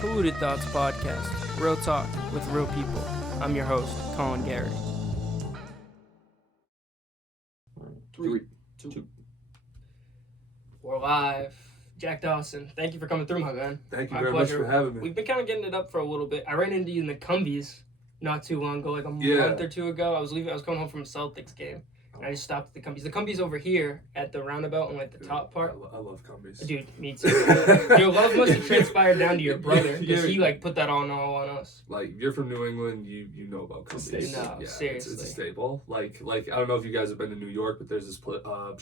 Polluted Thoughts Podcast, real talk with real people. I'm your host, Colin Garrity. 3, 2. We're live. Jack Dawson, thank you for coming through, my man. Thank you very much for having me. We've been kind of getting it up for a little bit. I ran into you in the Cumbies not too long ago, like a month or two ago. I was coming home from a Celtics game. And I just stopped at the Cumbies. The Cumbies over here at the roundabout on like the top part. I love Cumbies. Dude, me too. Your love must have transpired down to your brother because he like put that all on us. Like, you're from New England, you know about Cumbies. No, yeah, seriously. It's a staple. Like I don't know if you guys have been to New York, but there's this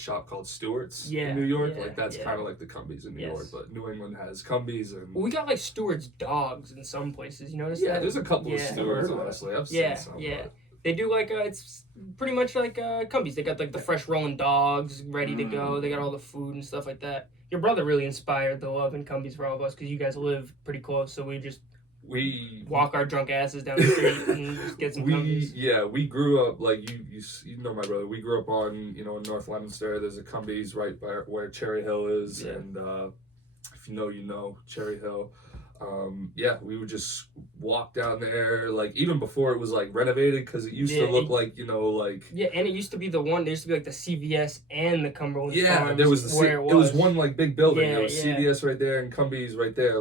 shop called Stewart's in New York. Like that's kind of like the Cumbies in New York, but New England has Cumbies and. Well, we got like Stewart's dogs in some places. You notice that? Yeah, there's a couple of Stewart's. Honestly, I've seen some. Yeah. They do like it's pretty much like Cumbies. They got like the fresh rolling dogs ready to go. They got all the food and stuff like that. Your brother really inspired the love in Cumbies for all of us because you guys live pretty close. So we walk our drunk asses down the street and just get some Cumbies. Yeah, we grew up like you know my brother. We grew up on in North Leominster. There's a Cumbies right by where Cherry Hill is, and if you know Cherry Hill. We would just walk down there, like even before it was like renovated, because it used to look like and it used to be there used to be like the CVS and the Cumberland Farms there was it was one like big building. There was CVS right there and Cumbies right there.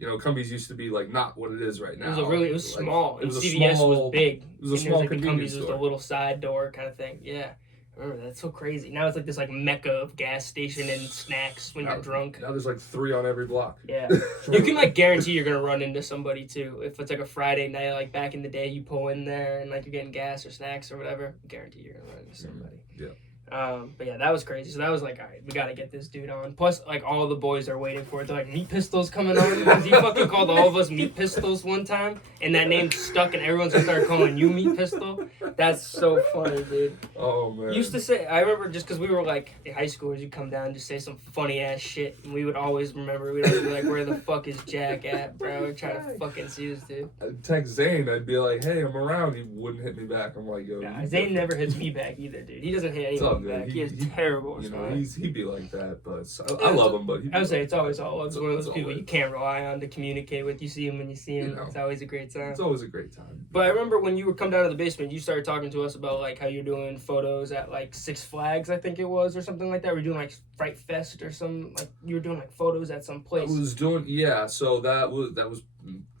Cumbies used to be like not what it is right now. It was small. CVS was big. It was a small convenience store. Cumbies was the little side door kind of thing. Yeah. Remember, that's so crazy. Now it's like this like mecca of gas station and snacks when you're drunk. Now there's like 3 on every block. Yeah. You can like guarantee you're gonna run into somebody too. If it's like a Friday night, like back in the day, you pull in there and like you're getting gas or snacks or whatever, guarantee you're gonna run into somebody. Yeah. But yeah, that was crazy. So that was like, all right, we gotta get this dude on. Plus, like all the boys are waiting for it. They're like, Meat Pistols coming on because he fucking called all of us Meat Pistols one time, and that name stuck, and everyone's gonna start calling you Meat Pistol. That's so funny, dude. Oh man. Used to say, I remember just because we were like in high schoolers, you'd come down and just say some funny ass shit, and we would always remember. We'd always be like, "Where the fuck is Jack at, bro? We're trying to fucking see this dude." I'd text Zane. I'd be like, "Hey, I'm around." He wouldn't hit me back. I'm like, "Yo." Nah, Zane never hits me back either, dude. He doesn't hit anyone back. He is terrible. He'd be like that, but I love him. But I would say it's always all. It's one of those people you can't rely on to communicate with. You see him when you see him. It's always a great time. It's always a great time. But I remember when you would come down to the basement, you started talking to us about like how you're doing photos at like Six Flags, I think it was, or something like that. We're doing like Fright Fest or some like you were doing like photos at some place. I was doing so that was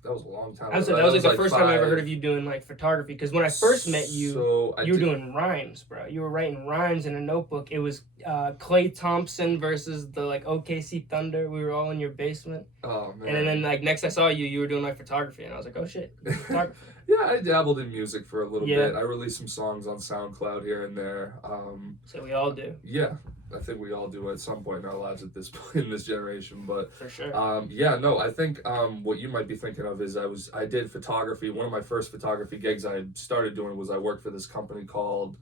a long time ago. That was like the first time I ever heard of you doing like photography, because when I first met you, you were doing rhymes, bro. You were writing rhymes in a notebook. It was Klay Thompson versus the like OKC Thunder. We were all in your basement. Oh man. And then like next I saw you, you were doing like photography, and I was like, oh shit, photography. Yeah, I dabbled in music for a little bit. I released some songs on SoundCloud here and there. So we all do. Yeah, I think we all do at some point in our lives at this point in this generation. But for sure. I think what you might be thinking of is I did photography. One of my first photography gigs I started doing was I worked for this company called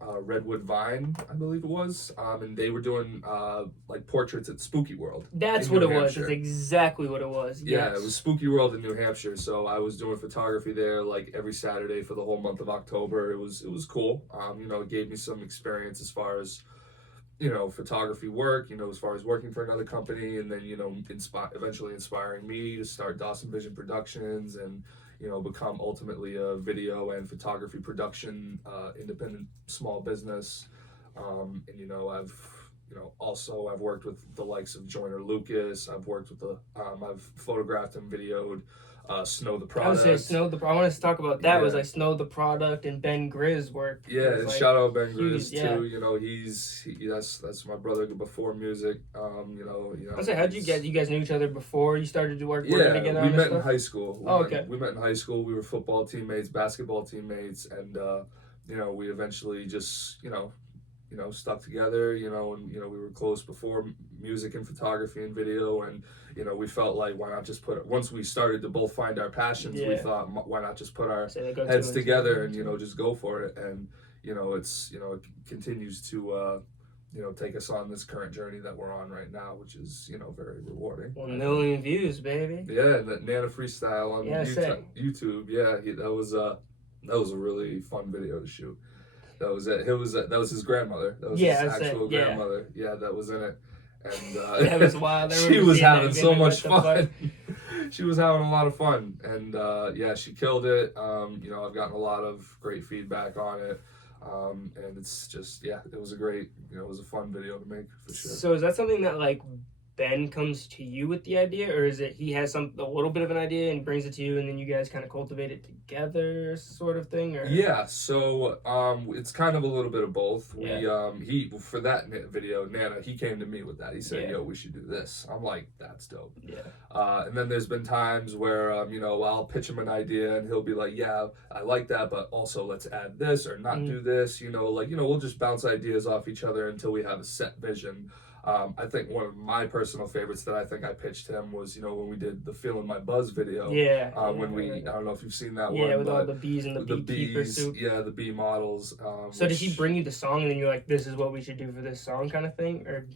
Redwood Vine, I believe it was, and they were doing like portraits at Spooky World. That's what it was. That's exactly what it was. Yeah, it was Spooky World in New Hampshire. So I was doing photography there like every Saturday for the whole month of October. It was cool. It gave me some experience as far as photography work. As far as working for another company, and then eventually inspiring me to start Dawson Vision Productions and. Become ultimately a video and photography production independent small business. I've worked with the likes of Joyner Lucas. I've worked with I've photographed and videoed SnowThaProduct. I would say I want to talk about that. Was like SnowThaProduct and Ben Grizz work. Yeah, and like, shout out Ben Grizz too. That's my brother before music. I say, how'd you guys knew each other before you started to work together? Yeah, we met in high school. We met in high school. We were football teammates, basketball teammates, and we eventually just stuck together, and we were close before music and photography and video, and we felt like why not just once we started to both find our passions, we thought why not just put our heads together and just go for it, and it continues to take us on this current journey that we're on right now, which is very rewarding. 1 million views, baby. Yeah, and that Nana Freestyle on YouTube. Yeah, that was a really fun video to shoot. That was it. That was his grandmother. That was his actual grandmother. Yeah, that was in it. And that was wild. She was having so much fun. she was having a lot of fun, and yeah, she killed it. You know, I've gotten a lot of great feedback on it. And it's just, yeah, it was a great, you know, it was a fun video to make for sure. So is that something that like Ben comes to you with the idea, or is it he has a little bit of an idea and brings it to you, and then you guys kind of cultivate it together, sort of thing? Or Yeah, so it's kind of a little bit of both. Yeah. He for that video, Nana, he came to me with that. He said, Yeah. "Yo, we should do this." I'm like, "That's dope." Yeah. And then there's been times where you know, I'll pitch him an idea and he'll be like, "Yeah, I like that, but also let's add this or not do this." You know, like, you know, we'll just bounce ideas off each other until we have a set vision. I think one of my personal favorites that I think I pitched him was, you know, when we did the "Feeling My Buzz" video. Yeah. When we, I don't know if you've seen that one. Yeah, with all the bees and the beekeeper suit. Yeah, the bee models. So did he bring you the song and then you're like, "This is what we should do for this song," kind of thing, or?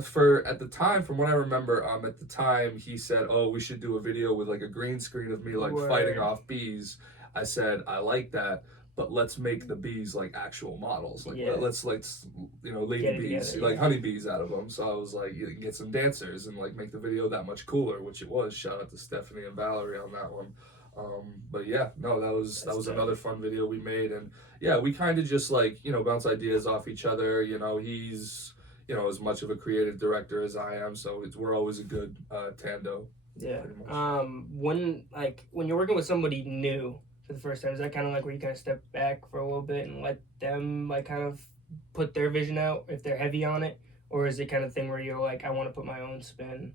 For at the time, from what I remember, at the time he said, "Oh, we should do a video with like a green screen of me like fighting off bees." I said, "I like that, but let's make the bees like actual models. Like let's you know, lady bees, like honeybees out of them." So I was like, you can get some dancers and like make the video that much cooler, which it was. Shout out to Stephanie and Valerie on that one. But yeah, no, that was another fun video we made, and yeah, we kind of just like, you know, bounce ideas off each other. You know, he's, you know, as much of a creative director as I am, so we're always a good tando. Yeah. When you're working with somebody new for the first time, is that kind of like where you kind of step back for a little bit and let them like kind of put their vision out if they're heavy on it, or is it kind of thing where you're like, I want to put my own spin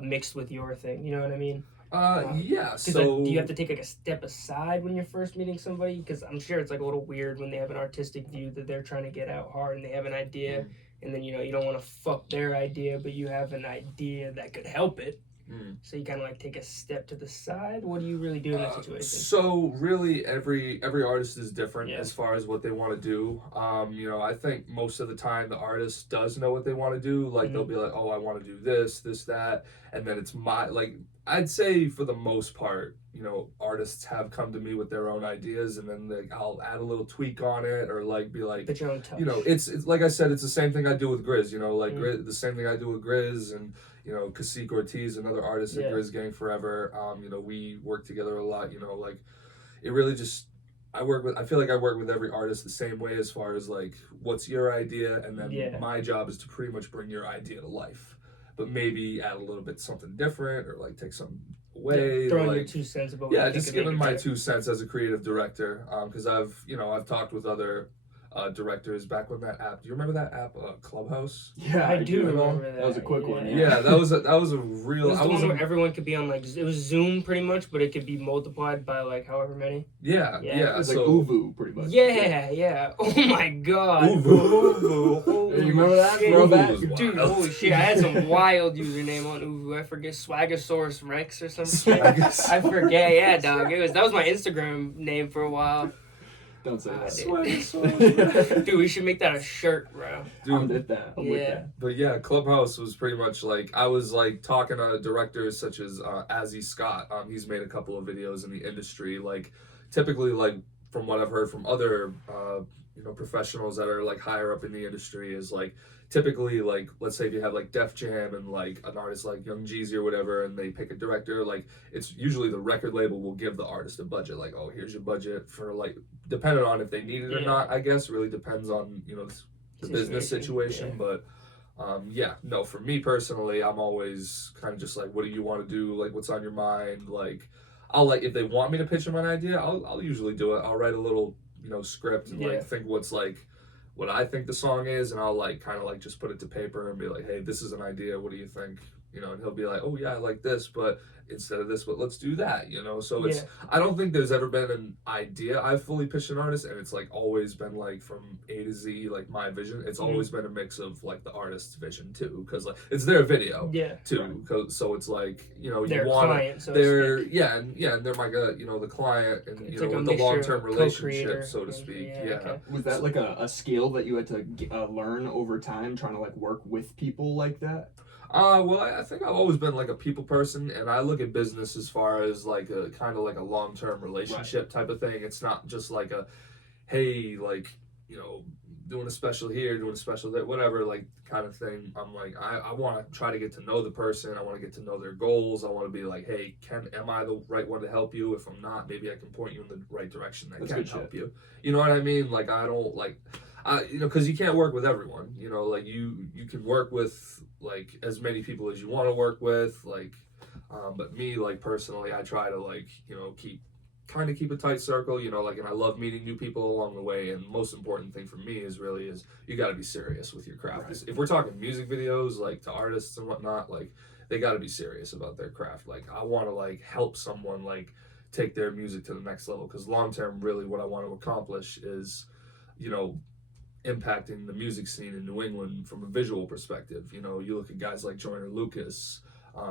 mixed with your thing? You know what I mean? Yeah. So like, do you have to take like a step aside when you're first meeting somebody? Because I'm sure it's like a little weird when they have an artistic view that they're trying to get out hard and they have an idea, and then, you know, you don't want to fuck their idea, but you have an idea that could help it. So you kind of like take a step to the side. What do you really do in that situation? So really, every artist is different as far as what they want to do. You know, I think most of the time the artist does know what they want to do. Like they'll be like, "Oh, I want to do this, that," and then it's my like. I'd say for the most part, you know, artists have come to me with their own ideas, and then I'll add a little tweak on it, or like be like, put your own touch. You know, it's like I said, it's the same thing I do with Grizz. You know, like the same thing I do with Grizz, and you know, Cacique Ortiz, another artist at Grizz Gang Forever. You know, we work together a lot. You know, like it really just. I feel like I work with every artist the same way as far as like, what's your idea, and then my job is to pretty much bring your idea to life, but maybe add a little bit something different, or like take some away. Throwing like, your 2 cents about. Yeah, just giving my 2 cents as a creative director. Because I've talked with other directors back when that app. Do you remember that app, Clubhouse? Yeah, I do remember that. That was a quick one. Yeah, that was a real. It was the one where everyone could be on, like, it was Zoom pretty much, but it could be multiplied by like however many. Yeah. It was like Uvu pretty much. Yeah. Oh my god. Uvu. You remember that? Dude, holy shit! I had some wild username on Uvu. I forget, Swagasaurus Rex or something. I forget. Yeah, dog. That was my Instagram name for a while. Don't say that. Dude, we should make that a shirt, bro. Dude, I'm with that. But yeah, Clubhouse was pretty much like, I was like talking to directors such as Azzy Scott. He's made a couple of videos in the industry. Like, typically, like from what I've heard from other you know, professionals that are like higher up in the industry, is like typically, like, let's say if you have like Def Jam and like an artist like Young Jeezy or whatever, and they pick a director, like it's usually the record label will give the artist a budget, like, oh, here's your budget for, like, depending on if they need it or not, I guess, really depends on, you know, the business situation. But no, for me personally, I'm always kind of just like, what do you want to do? Like, what's on your mind? Like, I'll, like, if they want me to pitch them an idea, I'll usually do it. I'll write a little, you know, script and like think what I think the song is, and I'll like kind of like just put it to paper and be like, hey, this is an idea, what do you think? You know, and he'll be like, oh yeah, I like this, but instead of this, but let's do that, you know? So it's, I don't think there's ever been an idea I've fully pitched an artist, and it's like always been like from A to Z, like my vision. It's always been a mix of like the artist's vision too, because like it's their video too. So it's like, you know, their you want client, so they're and they're like you know, the client, and it's you know, like the long-term relationship, so to speak. Okay. Was that like a skill that you had to learn over time, trying to like work with people like that? Well, I think I've always been like a people person, and I look at business as far as like a kind of like a long-term relationship type of thing. It's not just like a, hey, like, you know, doing a special here, doing a special there, whatever, like, kind of thing. I'm like, I want to try to get to know the person. I want to get to know their goals. I want to be like, hey, am I the right one to help you? If I'm not, maybe I can point you in the right direction that can help you. You know what I mean? Like, I don't, like, because you can't work with everyone. You know, like, you can work with, like, as many people as you want to work with, like, but me, like, personally, I try to, like, you know, keep a tight circle, you know, like, and I love meeting new people along the way. And the most important thing for me is you got to be serious with your craft. Right. If we're talking music videos, like, to artists and whatnot, like, they got to be serious about their craft. Like, I want to, like, help someone, like, take their music to the next level, because long term, really what I want to accomplish is, you know, impacting the music scene in New England from a visual perspective. You know, you look at guys like Joyner,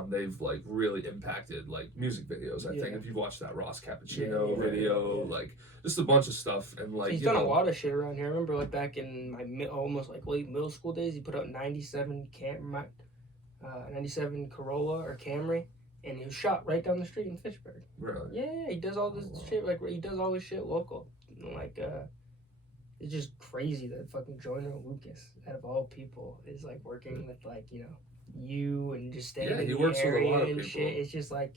they've, like, really impacted, like, music videos. I think if you've watched that Ross Cappuccino video, like, just a bunch of stuff. And, like, he's done a lot of shit around here. I remember, like, back in my almost, like, late middle school days, he put out 97 Corolla or Camry, and he was shot right down the street in Fitchburg. Really? Yeah, he does all this shit, like, he does all this shit local. Like, it's just crazy that fucking Joyner Lucas, out of all people, is, like, working with, like, you know, you and just staying in the area and shit. It's just, like,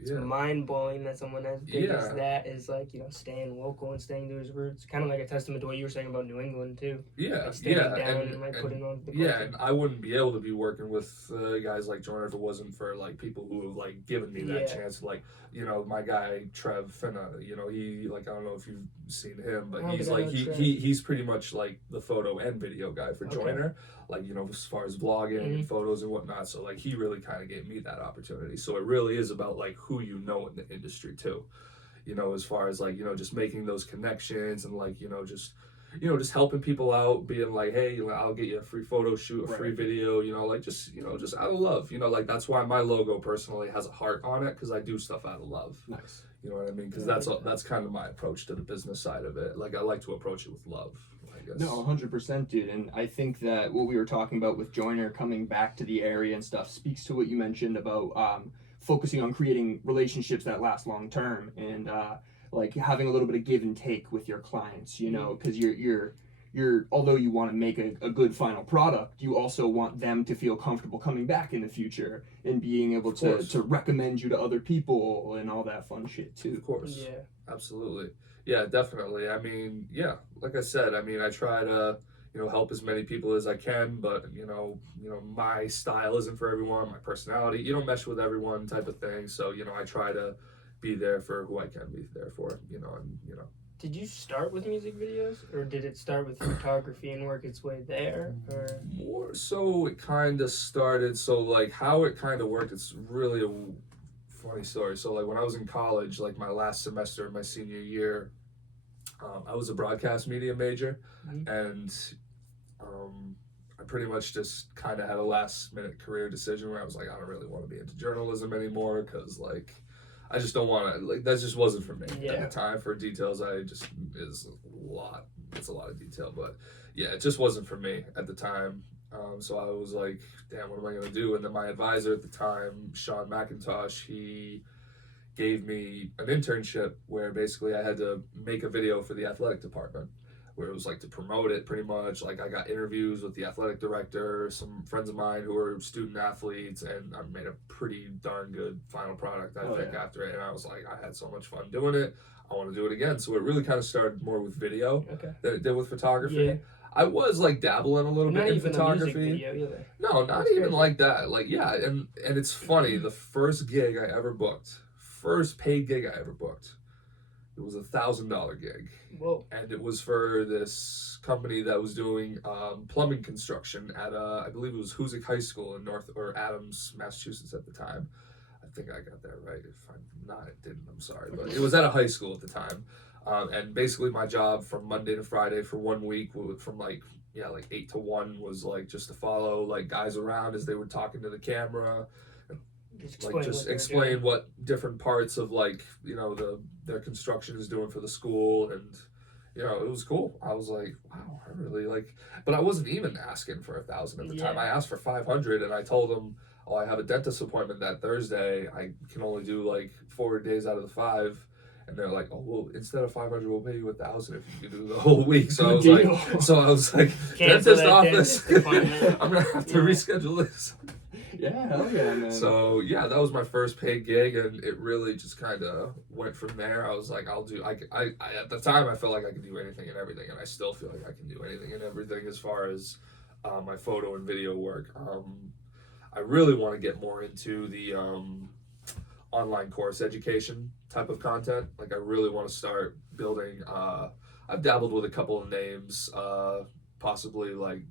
it's mind-blowing that someone as big as that is, like, you know, staying local and staying to his roots. Kind of like a testament to what you were saying about New England, too. Yeah, like staying down and like, putting on the culture. And I wouldn't be able to be working with guys like Joyner if it wasn't for, like, people who have, like, given me that chance. Like, you know, my guy, Trev Finna, you know, he, like, I don't know if you've seen him, but he's, like, he's pretty much, like, the photo and video guy for Joyner. Like, you know, as far as vlogging and photos and whatnot. So, like, he really kind of gave me that opportunity. So it really is about, like, who you know in the industry, too. You know, as far as, like, you know, just making those connections and, like, you know, just helping people out, being like, hey, I'll get you a free photo shoot, a free video, you know, like, just out of love. You know, like, that's why my logo personally has a heart on it, because I do stuff out of love. Nice. You know what I mean? Because that's kind of my approach to the business side of it. Like, I like to approach it with love, I guess. No, 100%, dude. And I think that what we were talking about with Joyner coming back to the area and stuff speaks to what you mentioned about focusing on creating relationships that last long term, and like having a little bit of give and take with your clients, you know, because you're although you want to make a good final product, you also want them to feel comfortable coming back in the future and being able to recommend you to other people and all that fun shit too. Of course. Yeah. Absolutely. Yeah, definitely. I mean, yeah, like I said, I mean, I try to, you know, help as many people as I can, but you know, my style isn't for everyone, my personality, you don't mesh with everyone type of thing. So, you know, I try to be there for who I can be there for, you know, and, you know. Did you start with music videos, or did it start with photography and work its way there? Or more so, it kind of started. So, like, how it kind of worked, it's really a funny story. So, like, when I was in college, like, my last semester of my senior year, I was a broadcast media major, and I pretty much just kind of had a last minute career decision where I was like, I don't really want to be into journalism anymore, because, like, I just don't want to, like, that just wasn't for me at the time. For details, it's a lot of detail, but yeah, it just wasn't for me at the time. So I was like, damn, what am I going to do? And then my advisor at the time, Sean McIntosh, he gave me an internship where basically I had to make a video for the athletic department, where it was like to promote it pretty much. Like, I got interviews with the athletic director, some friends of mine who were student athletes, and I made a pretty darn good final product, I think, after it. And I was like, I had so much fun doing it. I want to do it again. So it really kind of started more with video than it did with photography. Yeah. I was, like, dabbling a little bit in photography. Not even a music video either. No, not even like that. Like, yeah, and it's funny, the first gig I ever booked, first paid gig I ever booked, it was $1,000 gig. Whoa. And it was for this company that was doing plumbing construction at, I believe it was Hoosick High School in Adams, Massachusetts at the time. I think I got that right. If I'm not, it didn't. I'm sorry. But it was at a high school at the time. And basically my job from Monday to Friday for 1 week, from like 8 to 1, was like just to follow, like, guys around as they were talking to the camera. Just explain what different parts of, like, you know, their construction is doing for the school. And, you know, it was cool. I was like, wow, I really like, but I wasn't even asking for 1,000 at the time. I asked for 500, and I told them, I have a dentist appointment that Thursday. I can only do like 4 days out of the 5. And they're like, oh, well, instead of 500, we'll pay you 1,000 if you can do the whole week. So Good I was like, dentist office. I'm gonna have to reschedule this. Yeah, hell yeah, man. So yeah, that was my first paid gig, and it really just kind of went from there. I was like, I at the time I felt like I could do anything and everything, and I still feel like I can do anything and everything as far as my photo and video work. I really want to get more into the online course education type of content. Like I really want to start building. I've dabbled with a couple of names, possibly like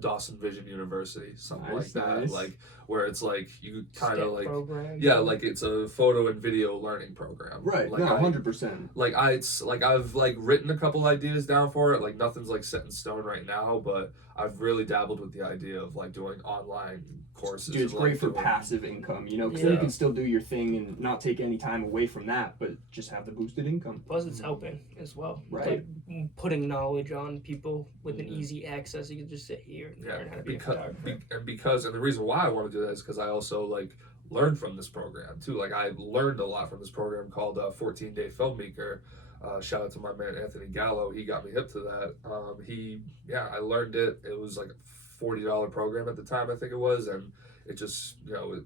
Dawson Vision University, something like that, like where it's like you kind of like program. Yeah, like it's a photo and video learning program, right? Like 100%. Like I've like written a couple ideas down for it. Like nothing's like set in stone right now, but I've really dabbled with the idea of like doing online courses. Dude, it's great for passive income, you know, because then you can still do your thing and not take any time away from that, but just have the boosted income. Plus, it's helping as well. Right. Like putting knowledge on people with an easy access. You can just sit here and learn how to be a photographer. And the reason why I want to do that is because I also like learned from this program too. Like I learned a lot from this program called 14-Day Filmmaker. Shout out to my man Anthony Gallo. He got me hip to that. I learned it. It was like a $40 program at the time, I think it was, and it just, you know, it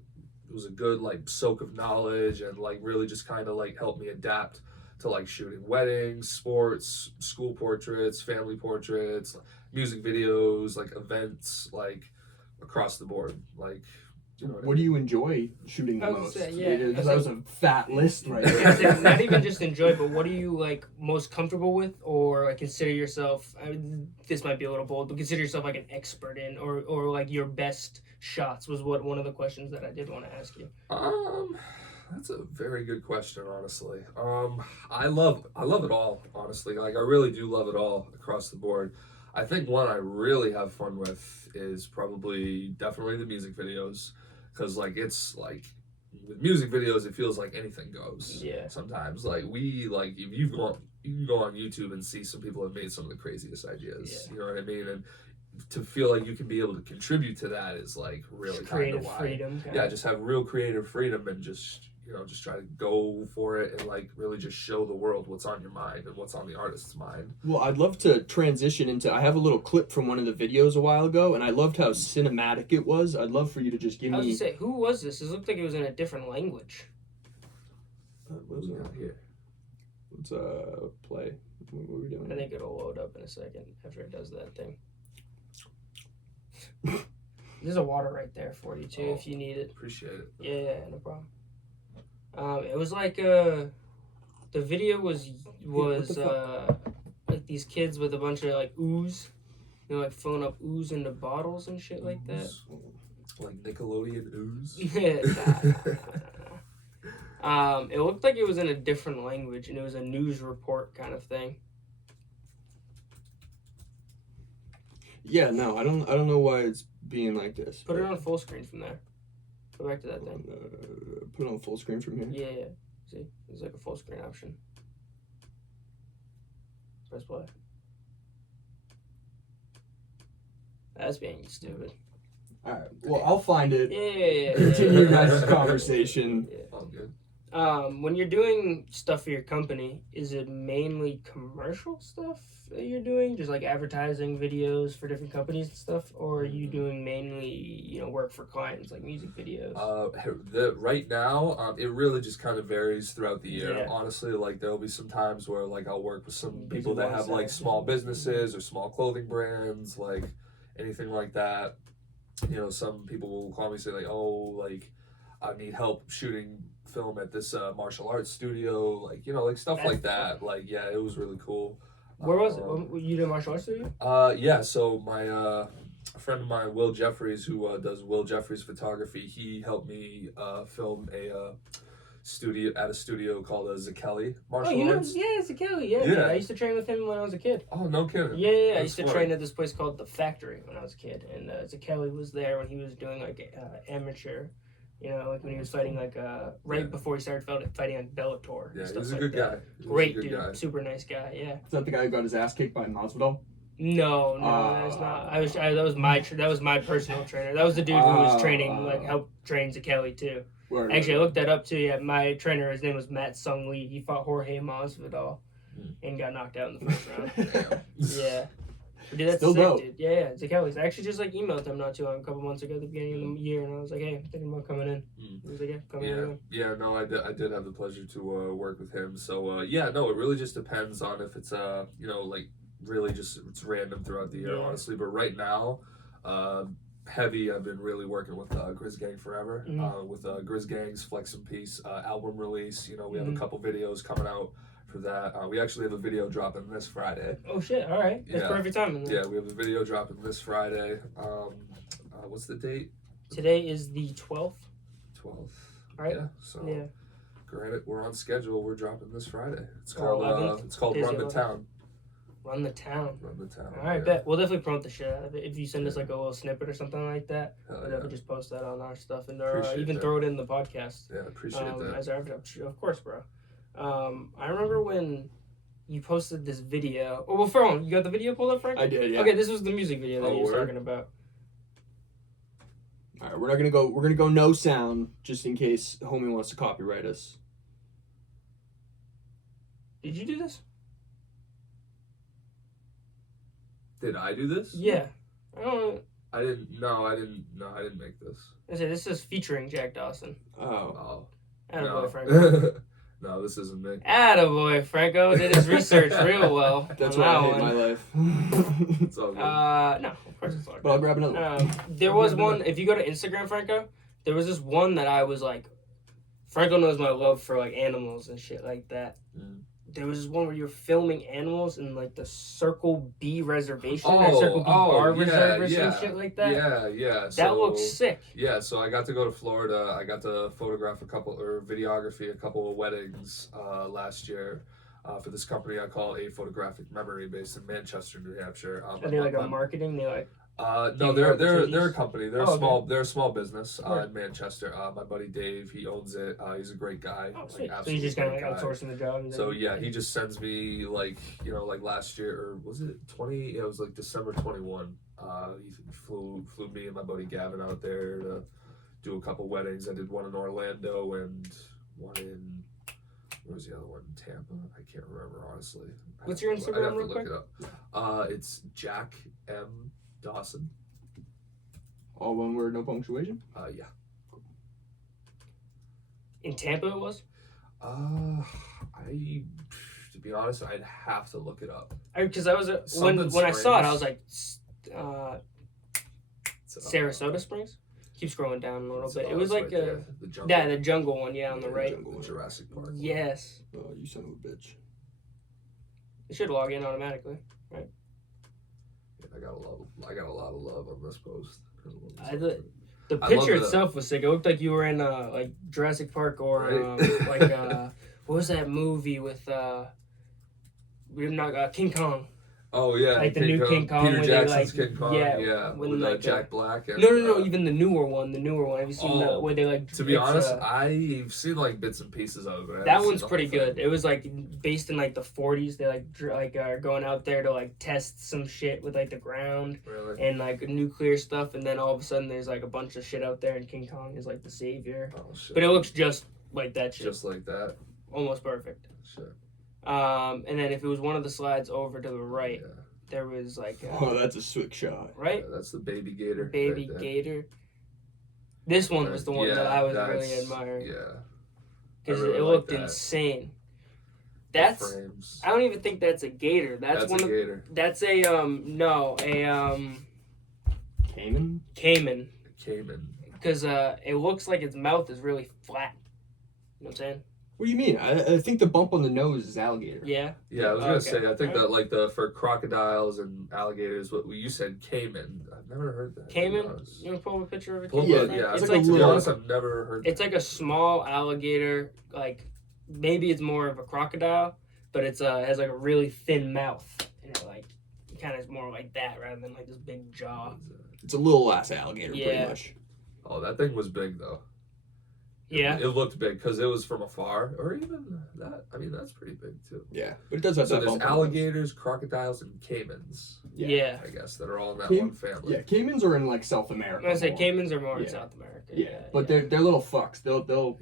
was a good like soak of knowledge and like really just kind of like helped me adapt to like shooting weddings, sports, school portraits, family portraits, music videos, like events, like across the board. Like, you know what do you enjoy shooting the most? That was a fat list right there. Not even just enjoy, but what are you like most comfortable with, or like consider yourself? This might be a little bold, but consider yourself like an expert in, or like your best shots was what one of the questions that I did want to ask you. That's a very good question, honestly. I love it all, honestly. Like I really do love it all across the board. I think one I really have fun with is definitely the music videos, because like it's like with music videos it feels like anything goes. Yeah. Sometimes like you can go on YouTube and see some people have made some of the craziest ideas. Yeah. You know what I mean? And to feel like you can be able to contribute to that is like really kind of why. Freedom. Yeah, just have real creative freedom and just, you know, just try to go for it and like really just show the world what's on your mind and what's on the artist's mind. Well, I'd love to transition into, I have a little clip from one of the videos a while ago, and I loved how cinematic it was. I'd love for you to just give me... I was going to say, who was this? It looked like it was in a different language. What was it here? Let's play. What were we doing? I think it'll load up in a second after it does that thing. There's a water right there for you too, if you need it. Appreciate it. Yeah, no problem. It was like the video was like these kids with a bunch of like ooze, you know, like filling up ooze into bottles and shit like that. Like Nickelodeon ooze. It looked like it was in a different language and it was a news report kind of thing. Yeah, no, I don't know why it's being like this. Put it on full screen from there. Go back to that thing. Put it on full screen from here? Yeah. See? There's like a full screen option. Press play. That's being stupid. Alright, well, I'll find it. Yeah. Continue guys' conversation. Yeah. All good. When you're doing stuff for your company, is it mainly commercial stuff that you're doing? Just like advertising videos for different companies and stuff? Or are you doing mainly, you know, work for clients, like music videos? Right now, it really just kind of varies throughout the year. Yeah. Honestly, like there'll be some times where like I'll work with some people that have like small businesses or small clothing brands, like anything like that. You know, some people will call me and say like, oh, like I need help shooting film at this martial arts studio, like, you know, like stuff like that. Like, yeah, it was really cool. Where was it? You did a martial arts studio? Yeah, so my a friend of mine, Will Jeffries, who does Will Jeffries Photography, he helped me film a studio called Zakeli Martial Arts. Yeah, Zakeli, yeah. I used to train with him when I was a kid. Oh, no kidding. Yeah, I used to train at this place called The Factory when I was a kid, and Zakeli was there when he was doing like amateur. You know, like when he was fighting, like, before he started fighting like Bellator. Yeah, he was a good guy. Great dude. Super nice guy, yeah. Is that the guy who got his ass kicked by Masvidal? No, that's not. That was my personal trainer. That was the dude who was training, like, helped train Zakeli, too. Actually, I looked that up too. Yeah, my trainer, his name was Matt Sung Lee. He fought Jorge Masvidal and got knocked out in the first round. Yeah. Dude, that's Still sick, dope. dude. Yeah, it's like hell. I actually just like emailed him not too long, a couple months ago at the beginning of the year, and I was like, hey, I'm thinking about coming in. He was like, yeah, come in. Yeah, no, I did have the pleasure to work with him. So yeah, no, it really just depends on if it's you know, like really just it's random throughout the year, honestly. But right now, heavy, I've been really working with Grizz Gang Forever, with Grizz Gang's Flex and Peace album release. You know, we have a couple videos coming out for that. We actually have a video dropping this Friday. Oh shit! All right, that's perfect timing. Yeah, we have a video dropping this Friday. What's the date? Today is the 12th. 12th. All right. Yeah. So, granted, we're on schedule. We're dropping this Friday. It's called Run the Town. Run the Town. Run the Town. All right, bet. We'll definitely promote the shit out of it. If you send us like a little snippet or something like that, we'll definitely just post that on our stuff and even throw it in the podcast. Yeah, appreciate that. As our of course, bro. I remember when you posted this video. Oh, well, Ferron, you got the video pulled up, Frank? I did, yeah. Okay, this was the music video that you were talking about. All right, we're gonna go no sound just in case homie wants to copyright us. Did you do this? Did I do this? Yeah. I don't know. I didn't make this. I said this is featuring Jack Dawson. Oh. Attaboy, Franco. No, this isn't me. Attaboy, Franco did his research real well. That's why I hate my life. It's all good. No, of course it's all good. But I'll grab another one. There was one, if you go to Instagram, Franco, there was this one that I was like, Franco knows my love for like animals and shit like that. There was this one where you were filming animals in like the Circle B reservation, or Circle B bar reserve or some shit like that. Yeah. That looks sick. Yeah, so I got to go to Florida. I got to photograph videography a couple of weddings last year for this company I call A Photographic Memory, based in Manchester, New Hampshire. Are they like a marketing? They like. No, they're a company. They're a small business in Manchester. My buddy Dave, he owns it. He's a great guy. Oh, sweet. So you just kind of like outsourcing the job. So yeah, he just sends me like last year, or was it 20? Yeah, it was like December 21. He flew me and my buddy Gavin out there to do a couple weddings. I did one in Orlando and one in, where was the other one? Tampa? I can't remember honestly. What's your Instagram? I have to real look quick? it up. It's Jack M. Dawson. All one word, no punctuation? Yeah. In Tampa it was? To be honest, I'd have to look it up. Because I was, when I saw it, I was like, Sarasota Springs? Keep scrolling down a little bit. It was like the jungle one, on the right. The Jurassic Park. Yes. Oh, you son of a bitch. It should log in automatically, right? I got a lot of love on this post. The picture itself was sick. It looked like you were in like Jurassic Park or what was that movie with King Kong? Oh yeah, like the new King Kong. Peter Jackson's King Kong. Yeah, with like Jack Black. And, no, even the newer one. Have you seen that where they like? To be honest, I've seen like bits and pieces of it. That one's pretty good. It was like based in like the 40s. They are going out there to like test some shit with like the ground and like nuclear stuff, and then all of a sudden there's like a bunch of shit out there, and King Kong is like the savior. Oh shit! But it looks just like that shit. Just like that. Almost perfect. Shit. And then if it was one of the slides over to the right, there was like that's a slick shot. Right? Yeah, that's the baby gator. Baby gator. This one was the one that I was really admiring. Yeah. Because it looked insane. That's I don't even think that's a gator. That's one a gator. That's a Cayman? Cayman. Because it looks like its mouth is really flat. You know what I'm saying? What do you mean? I think the bump on the nose is alligator. Yeah. Yeah, I was gonna say. I think that like for crocodiles and alligators, what you said Cayman. I've never heard that. Cayman. You want to pull up a picture of it? Yeah. It's like to be honest, I've never heard. It's like a small alligator. Like maybe it's more of a crocodile, but it has like a really thin mouth, and it like kind of more like that rather than like this big jaw. It's a little ass alligator, pretty much. Oh, that thing was big though. Yeah. It looked big because it was from afar, or even that. I mean, that's pretty big too. Yeah, but it does have So that there's bump on alligators, crocodiles, and caimans. Yeah. I guess that are all in that Caim- one family. Yeah, caimans are in like South America. I was gonna say more. caimans are more in Yeah. South America. Yeah, but they're little fucks. They'll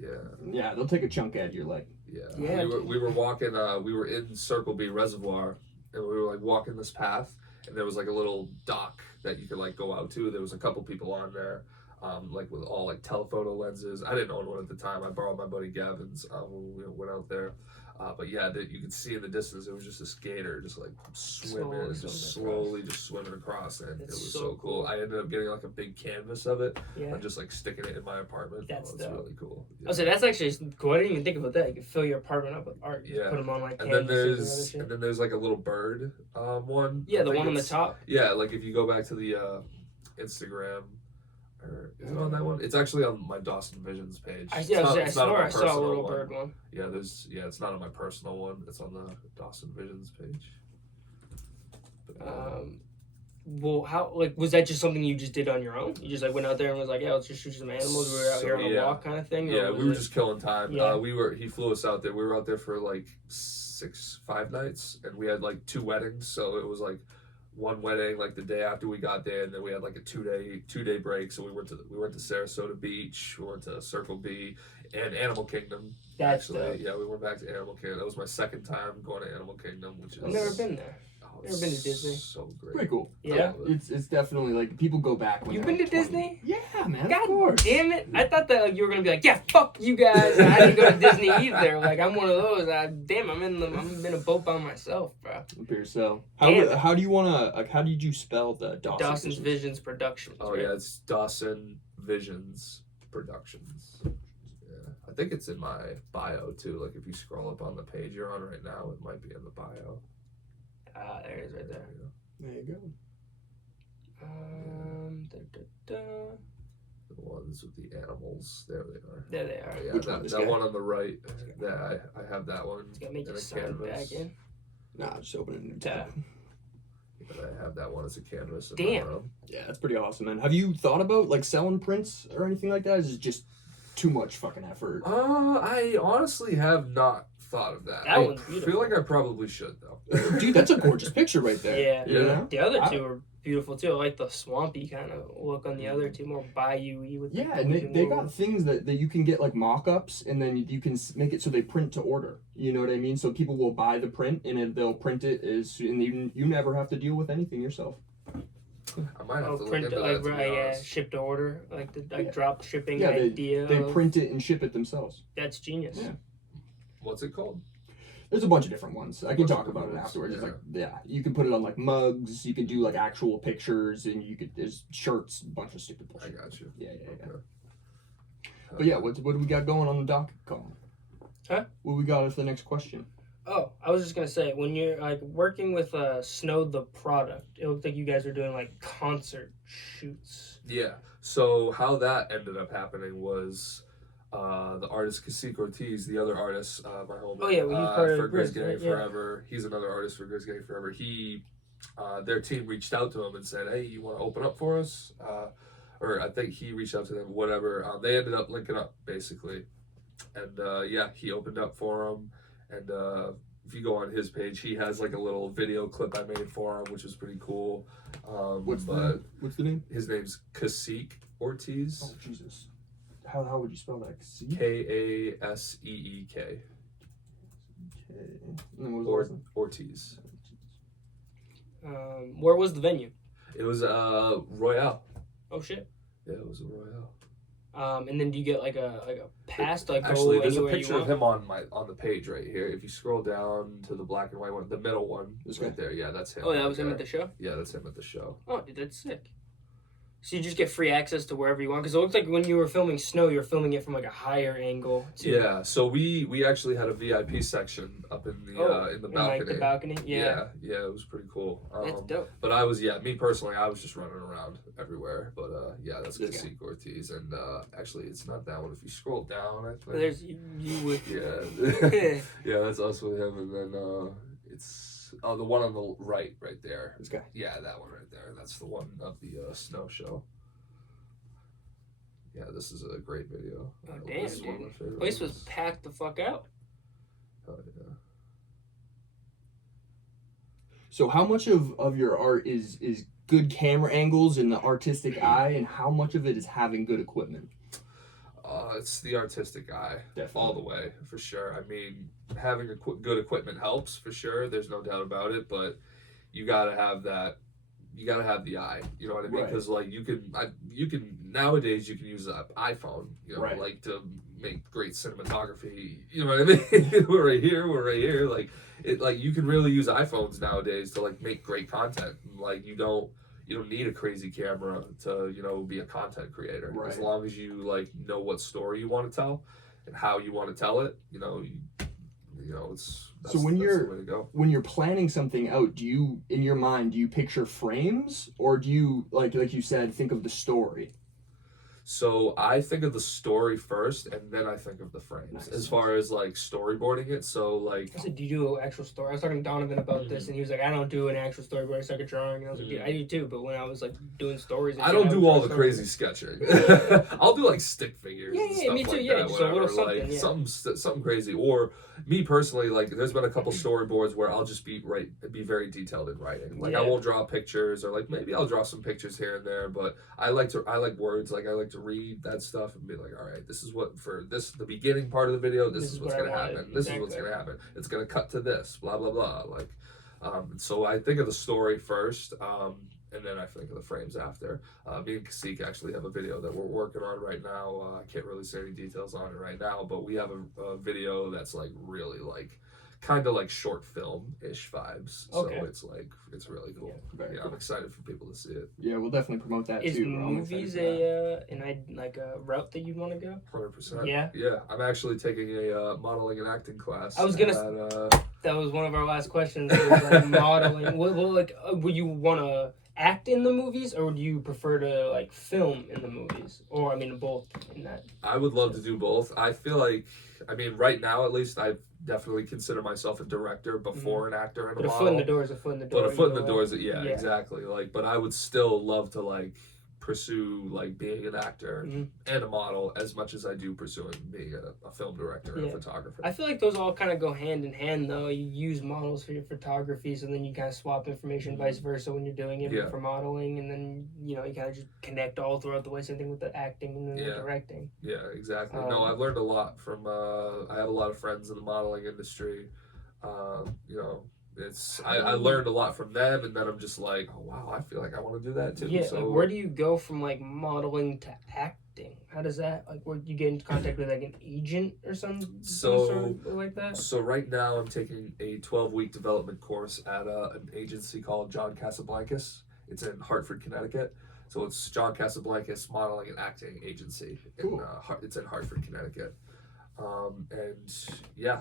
Yeah. they'll take a chunk out of your leg. Yeah. Yeah, We were walking. We were in Circle B Reservoir, and we were like walking this path, and there was like a little dock that you could like go out to. There was a couple people on there. Like with all like telephoto lenses. I didn't own one at the time. I borrowed my buddy Gavin's when we went out there. But yeah, you could see in the distance it was just this gator just like swimming, slowly just swimming across, and it was so cool. I ended up getting like a big canvas of it and just like sticking it in my apartment. That's really cool. Yeah. Oh, so that's actually cool. I didn't even think about that. You could fill your apartment up with art. You put them on like canvases and then there's like a little bird one. Yeah, the one on the top. Yeah, like if you go back to the Instagram. Or is it on that one? It's actually on my Dawson Visions page. I swear I saw a little bird one. Yeah, it's not on my personal one. It's on the Dawson Visions page. But, well, how was that just something you just did on your own? You just like went out there and was like, yeah, let's just shoot some animals. We were out here on a walk kind of thing. Yeah, we were just killing time. Yeah. He flew us out there. We were out there for like 5 nights, and we had like 2 weddings. So it was like one wedding like the day after we got there, and then we had like a 2-day break. So we went to Sarasota Beach, we went to Circle B and Animal Kingdom. That's actually dope. Yeah, we went back to Animal Kingdom. That was my second time going to Animal Kingdom, which is I've never been there. Never been to Disney. So great. Pretty cool. Yeah. It's definitely like people go back. When You've they're been to 20. Disney? Yeah, man. God of course. damn it! I thought that you were gonna be like, yeah, fuck you guys. I didn't go to Disney either. Like I'm one of those. I'm in a boat by myself, bro. So Damn. how do you wanna how did you spell the Dawson's Visions Productions. Oh right? yeah, it's Dawson Visions Productions. Yeah, I think it's in my bio too. Like if you scroll up on the page you're on right now, it might be in the bio. There it is right there. There you go. The ones with the animals. There they are. There they are. Yeah, Which one, that one on the right. Yeah, I have that one. It's gonna make in you a sign back in. Nah, just open a new tab. But I have that one as a canvas. Damn. Yeah, that's pretty awesome, man. Have you thought about like selling prints or anything like that? Is it just too much fucking effort? I honestly have not thought of that. That one's I beautiful. feel like I probably should though. Dude, that's a gorgeous picture right there. Yeah. You know? The other two are beautiful too. I like the swampy kind of look on the other two, more bayou-y with Yeah, and they got things that you can get like mock-ups, and then you can make it so they print to order. You know what I mean? So people will buy the print, and they'll print it and you never have to deal with anything yourself. I might have to print look into it that. like ship to order, like the drop shipping idea. They print it and ship it themselves. That's genius. Yeah. What's it called? There's a bunch of different ones. I can talk about it afterwards. It's like, you can put it on like mugs. You can do like actual pictures, and there's shirts, a bunch of stupid bullshit. I got you. Yeah. But yeah, what do we got going on the docket, Colin? Huh? What we got for the next question? Oh, I was just gonna say, when you're like working with SnowThaProduct, it looked like you guys were doing like concert shoots. Yeah. So how that ended up happening was the artist Cacique Ortiz, the other artist, my homie. Oh yeah, well, you've heard for of Grizz Grizz, Gang right? Forever. He's another artist for Grizz Gang Forever. He, their team reached out to him and said, "Hey, you want to open up for us?" Or I think he reached out to them. Whatever. They ended up linking up basically, and he opened up for him. And if you go on his page, he has like a little video clip I made for him, which was pretty cool. What's the name? His name's Cacique Ortiz. Oh Jesus! How would you spell that? Kaseek. Okay. And then what was the last name? Ortiz. Where was the venue? It was Royale. Oh shit. Yeah, it was a Royale. And then do you get like a pass to like Actually, go there's a anywhere picture you of want? him on the page right here. If you scroll down to the black and white one, the middle one, This right guy? there. Yeah, that's him. Oh, that right was him there. at the show? Yeah, that's him at the show. Oh, dude, that's sick. So you just get free access to wherever you want? Because it looked like when you were filming Snow, you were filming it from like a higher angle. Too. Yeah, so we actually had a VIP section up in the balcony. Like the balcony? Yeah, it was pretty cool. That's dope. But me personally, I was just running around everywhere. But that's Cacique Ortiz, and actually, it's not that one. If you scroll down, I think There's you with yeah, that's us with him, and then it's the one on the right there. This guy. Yeah, that one right there. That's the one of the snow show. Yeah, this is a great video. Oh, damn, this is one of my dude. favorite Place was ones. packed the fuck out. Oh, yeah. So how much of your art is good camera angles and the artistic eye, and how much of it is having good equipment? It's the artistic eye, Definitely. all the way, for sure. I mean, having good equipment helps, for sure. There's no doubt about it, but you gotta have that. You gotta have the eye. You know what I mean? Because like you can nowadays you can use an iPhone. You know, like to make great cinematography. You know what I mean? We're right here. Like you can really use iPhones nowadays to like make great content. Like you don't need a crazy camera to be a content creator. As long as you like know what story you want to tell and how you want to tell it. That's the way to go. When you're planning something out, do you picture frames, or do you like you said, think of the story? So I think of the story first, and then I think of the frames as far as like storyboarding it. So like, I said, do you do an actual story? I was talking to Donovan about this, and he was like, I don't do an actual storyboard. I suck at drawing. And I was like, yeah, I do too. But when I was like doing stories, and I don't do all the crazy sketching. I'll do like stick figures. Yeah, and stuff me too. Like yeah, that, just whatever. a little something. Something crazy. Or me personally, like there's been a couple storyboards where I'll just be very detailed in writing. Like I won't draw pictures, or like maybe I'll draw some pictures here and there. But I like words. Like I like to read that stuff and be like, all right, this is what for the beginning part of the video. This is what's gonna happen. This is what's gonna happen. It's gonna cut to this. Blah blah blah. Like, so I think of the story first. And then I think of the frames after. Me and Kasik actually have a video that we're working on right now. I can't really say any details on it right now, but we have a video that's like really like kind of like short film-ish vibes. Okay. So it's really cool. Yeah, cool. I'm excited for people to see it. Yeah, we'll definitely promote that Is too. Is movies a route that you'd want to go? 100%. Yeah. Yeah, I'm actually taking a modeling and acting class. I was gonna. That was one of our last questions. It was like modeling. Would you want to act in the movies, or would you prefer to like film in the movies, or I mean both in that? I would love to do both. I feel like, I mean, right now at least, I definitely consider myself a director before an actor and a model. But a foot in the door is a foot in the door. But a foot in the door is yeah, exactly. Like, but I would still love to like pursue like being an actor and a model as much as I do pursuing being a film director and a photographer. I feel like those all kind of go hand in hand though. You use models for your photography, so then you kind of swap information vice versa when you're doing it for modeling, and then you kind of just connect all throughout the way. Same thing with the acting and then the directing. Yeah, exactly. No, I've learned a lot from I have a lot of friends in the modeling industry. I learned a lot from them, and then I'm just like, oh wow, I feel like I want to do that too. Yeah, so like, where do you go from like modeling to acting? How does that where you get into contact with like an agent or something like that? So right now I'm taking a 12-week development course at an agency called John Casablancas. It's in Hartford, Connecticut. So it's John Casablancas Modeling and Acting Agency. Cool. It's in Hartford, Connecticut.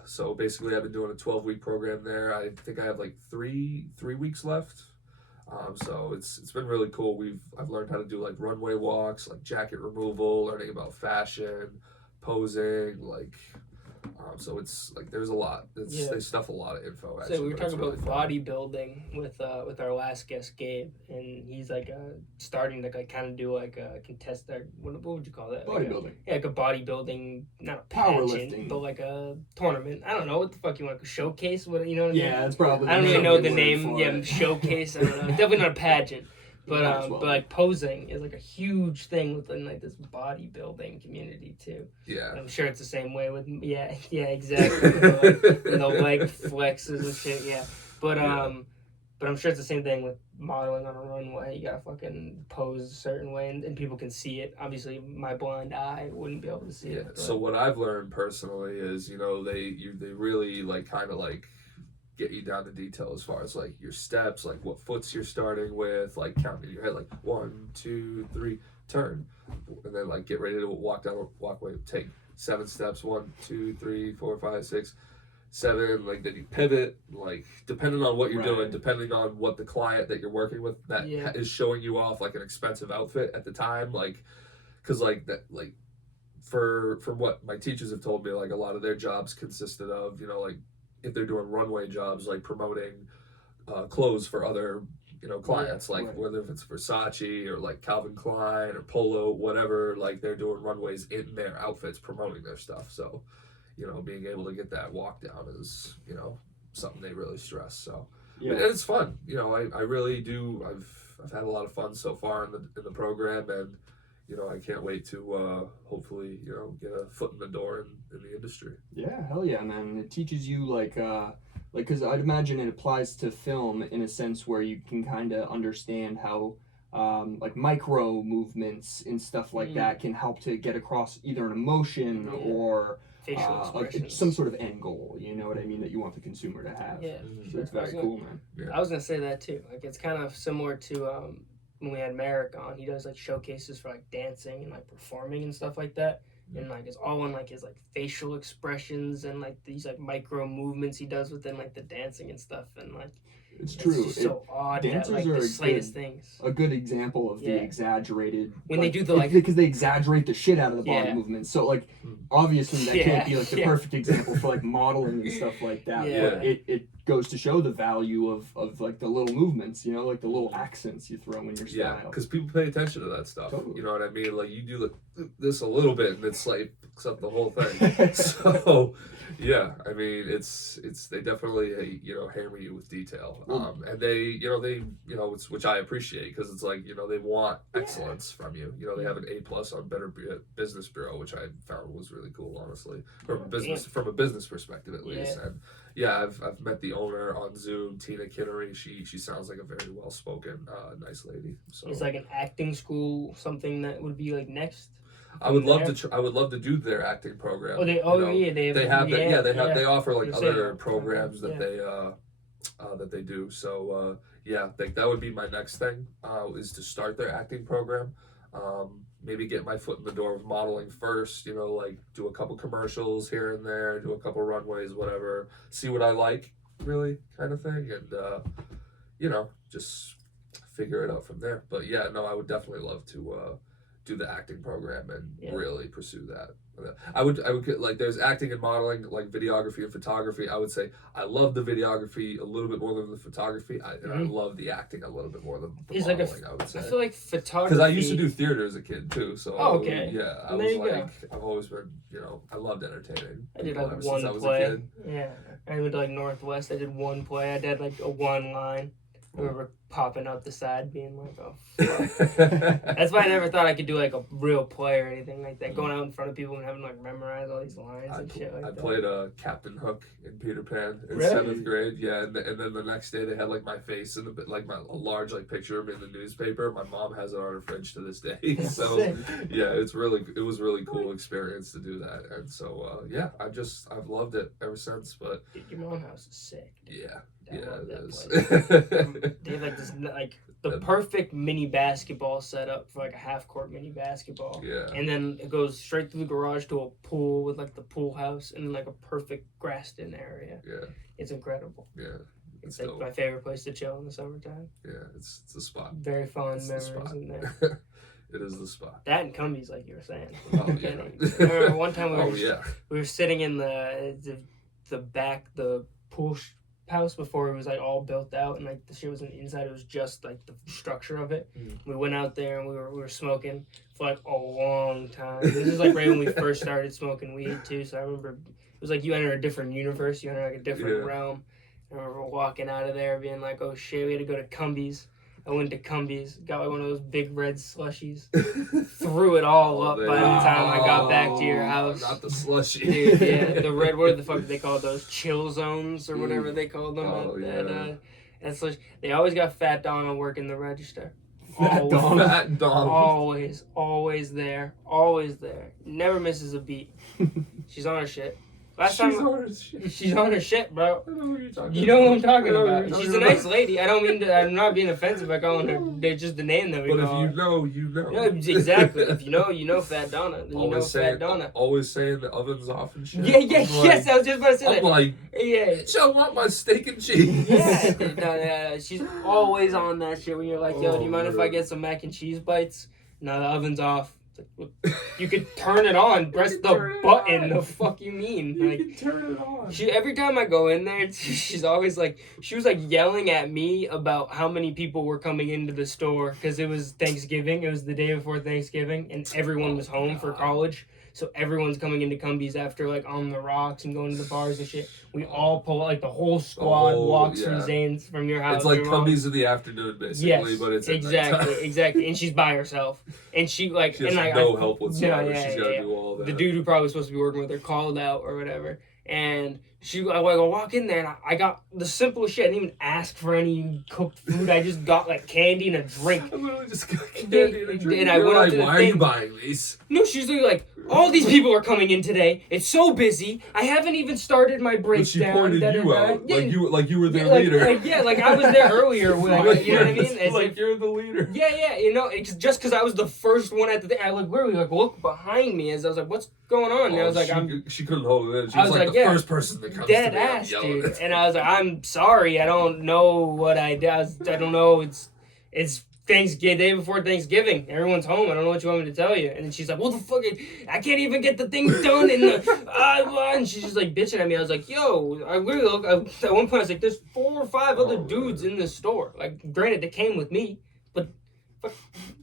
So basically I've been doing a 12-week program there. I think I have like three weeks left. So it's been really cool. I've learned how to do like runway walks, like jacket removal, learning about fashion, posing, like so it's like there's a lot. They stuff a lot of info. Actually, so we were talking about bodybuilding with our last guest Gabe, and he's like starting to kind of do like a contest. What would you call that? Bodybuilding. Like a bodybuilding, not a pageant, but like a tournament. I don't know what the fuck you want, a showcase. What you know? What I mean? Yeah, it's probably. I don't even know the name. Yeah, showcase. I don't know. Definitely not a pageant. But like posing is like a huge thing within like this bodybuilding community too. Yeah. And I'm sure it's the same way with exactly. the leg flexes and shit. Yeah. But I'm sure it's the same thing with modeling on a runway. You gotta fucking pose a certain way, and people can see it. Obviously, my blind eye wouldn't be able to see it. But. So what I've learned personally is they really like kind of like get you down to detail as far as like your steps, like what foots you're starting with, like counting in your head, like 1, 2, 3, turn, and then like get ready to walkway, take 7 steps, 1, 2, 3, 4, 5, 6, 7, like then you pivot, like depending on what you're doing, depending on what the client that you're working with that is showing you off like an expensive outfit at the time, like because like that like from what my teachers have told me, like a lot of their jobs consisted of like if they're doing runway jobs, like promoting clothes for other clients, whether if it's Versace or like Calvin Klein or Polo, whatever, like they're doing runways in their outfits promoting their stuff. So, being able to get that walk down is, something they really stress. So it's fun. I really do. I've had a lot of fun so far in the program, and I can't wait to hopefully get a foot in the door in the industry. Yeah, hell yeah, man. It teaches you like because I'd imagine it applies to film in a sense where you can kind of understand how like micro movements and stuff like that can help to get across either an emotion or like some sort of end goal, you know what I mean, that you want the consumer to have. Yeah, so it's very cool, man. Yeah. I was gonna say that too. Like it's kind of similar to when we had Merrick on. He does like showcases for like dancing and like performing and stuff like that. And like it's all in like his like facial expressions and like these like micro movements he does within like the dancing and stuff, and like it's true. It's so odd. Dancers that, like, are the slightest things. A good example of the exaggerated when they do the like because they exaggerate the shit out of the body movements. So like obviously that can't be like the perfect example for like modeling and stuff like that. Yeah. But it goes to show the value of like the little movements, like the little accents you throw in your style. Yeah, because people pay attention to that stuff. Totally. You know what I mean? Like you do this a little bit, and it's like picks up the whole thing. So yeah, I mean it's they definitely hammer you with detail, and they it's, which I appreciate, because it's like they want excellence from you. They have an A+ on Better Business Bureau, which I found was really cool, honestly, from a business perspective at least. And I've met the owner on Zoom, Tina Kinnery. She sounds like a very well spoken, nice lady. So it's like an acting school, something that would be like next. I would love to. I would love to do their acting program. Oh, they offer like other programs that they do. So I think that would be my next thing, is to start their acting program. Maybe get my foot in the door with modeling first. Like do a couple commercials here and there, do a couple runways, whatever. See what I like, really, kind of thing, and just figure it out from there. But I would definitely love to do the acting program and really pursue that. I would like, there's acting and modeling, like videography and photography. I would say I love the videography a little bit more than the photography, and I love the acting a little bit more than the modeling. I would say. I feel like photography, because I used to do theater as a kid too. So yeah, I was like, I've always been, I loved entertaining. I did like one play. Yeah, I went to like Northwest. I did one play. I did like a one line. I remember popping up the side being like, oh, fuck. That's why I never thought I could do like a real play or anything like that. Going out in front of people and having like memorize all these lines and shit like that. I played Captain Hook in Peter Pan in 7th grade. Yeah, and then the next day they had like my face in a large like picture of me in the newspaper. My mom has it on her fridge to this day. So yeah, it was really cool experience to do that. And so I've loved it ever since. But dude, your mom house is sick. Yeah. Yeah, it is. They have like this the perfect mini basketball setup for like a half court mini basketball. Yeah. And then it goes straight through the garage to a pool with like the pool house and like a perfect grassed in area. Yeah. It's incredible. Yeah. It's like my favorite place to chill in the summertime. Yeah, it's a spot. Very fond memories in there. It is the spot. That and Cumbies, like you were saying. Oh yeah. I remember one time we were sitting in the back, the pool house before it was like all built out, and like the shit was on the inside. It was just like the structure of it. We went out there and we were smoking for like a long time. This is like right when we first started smoking weed too. So I remember it was like you enter a different universe, you enter like a different realm. I remember walking out of there being like, oh shit, we had to go to Cumbies. I went to Cumbies, got like one of those big red slushies, threw it all up by the time I got back to your house. Not the slushy. Dude, yeah, the red, what the fuck did they call those? Chill zones or whatever they called them. And slush. They always got Fat Donna working the register. Fat Donna. Always there. Never misses a beat. She's on her shit. She's on her shit, bro. I know what you're talking You know what I'm talking about. She's a nice lady. I'm not being offensive by calling her. They're just the name that we call her. But if you know, you know. Yeah, exactly. If you know Fat Donna. Then you know Fat Donna. Always saying the oven's off and shit. Yes, I was just about to say that. I'm like, I want my steak and cheese. Yeah, she's always on that shit when you're like, yo, do you mind if I get some mac and cheese bites? No, the oven's off. You could turn it on. Press the button. The fuck you mean? You can turn it on. Every time I go in there, she's always like, she was like yelling at me about how many people were coming into the store because it was Thanksgiving. It was the day before Thanksgiving, and everyone was home for college. So everyone's coming into Cumbies after like On the Rocks and going to the bars and shit. We all pull, like the whole squad walks from Zane's, from your house. It's like Cumbies in the afternoon, basically, but it's exactly. And she's by herself, and she like, she has no help whatsoever. She's got to do all that. The dude who probably was supposed to be working with her called out or whatever, and I walk in there and I got the simplest shit. I didn't even ask for any cooked food. I just got like candy and a drink. I literally just got candy and a drink. And I went up to the why are you buying these? No, she's like, all these people are coming in today. It's so busy. I haven't even started my breakdown. But she pointed you out, like you were their like, leader. Like I was there earlier. Like, you know what I mean? As like you're the leader. Yeah. You know, it's just because I was the first one at the thing. I like literally like looked behind me as I was like, "What's going on?" And I was like, She couldn't hold it in. She was like the first person that comes dead to me. Ass, dude. And I was like, "I'm sorry. I don't know what I did. I don't know. It's Thanksgiving, day before Thanksgiving. Everyone's home. I don't know what you want me to tell you." And then she's like, "What the fuck? I can't even get the thing done in the..." And she's just like bitching at me. I was like, "Yo," I really look. At one point, I was like, "There's 4 or 5 other dudes in this store. Like, granted, they came with me, but